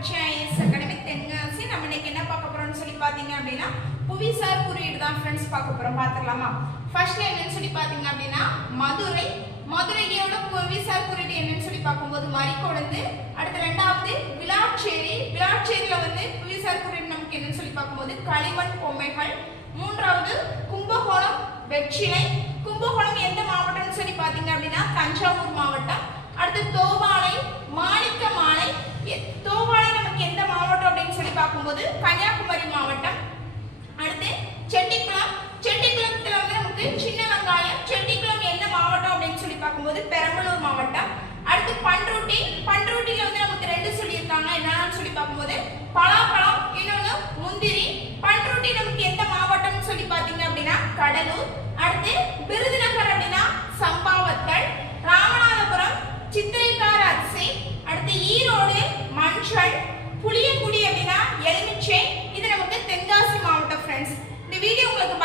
பற்றி IS academy Tenkasi நம்ம இன்னைக்கு என்ன பார்க்க போறோம்னு சொல்லி பார்த்தீங்க அப்படின்னா புவிசார் குறியீடு தான் ஃப்ரெண்ட்ஸ் பார்க்க போறோம். பார்த்துக்கலாமா? ஃபர்ஸ்ட்ல என்னன்னு சொல்லி பார்த்தீங்க அப்படின்னா மதுரை. மதுரையோட புவிசார் குறியீடு என்னன்னு சொல்லி பார்க்கும்போது மறிக்கொழுந்து அடுத்து ரெண்டாவது விளாச்சேரி. விளாச்சேரியில வந்து புவிசார் குறியீடு நமக்கு என்னன்னு சொல்லி பார்க்கும்போது களிமண் பொம்மைகள். மூன்றாவது கும்பகோணம் வெற்றிலை. கும்பகோணம் எந்த மாவட்டம்னு சொல்லி பார்த்தீங்க அப்படின்னா தஞ்சாவூர் மாவட்டம். அடுத்து தோவா மாணிக்க மாலை எ- தோவாளை நமக்கு எந்த மாவட்டம் அப்படின்னு வந்து கன்னியாகுமரி மாவட்டம். அடுத்து செட்டிக்குளம். செட்டிக்குளத்துல வந்து நமக்கு சின்ன வெங்காயம் செட்டிக்குளம் எந்த மாவட்டம் அப்படின்னு சொல்லி பார்க்கும்போது பெரம்பலூர் மாவட்டம். அடுத்து பண்ருட்டி. பண்ருட்டில வந்து நமக்கு ரெண்டு சொல்லியிருக்காங்க. என்னன்னு சொல்லி பார்க்கும்போது பலாப்பழம் இன்னொன்னு முந்திரி. பண்ருட்டி நமக்கு எந்த மாவட்டம்னு சொல்லி பார்த்தீங்க அப்படின்னா கடலூர். அடுத்து விருதுநகர் அப்படின்னா சம்பாவத்தல் ராமநாதபுரம் சித்திரைக்கார அரிசி. அடுத்து ஈரோடு மஞ்சள் புளியங்குடி எலுமிச்சை. இது நமக்கு தென்காசி மாவட்டம் ஃப்ரெண்ட்ஸ் இந்த வீடியோ உங்களுக்கு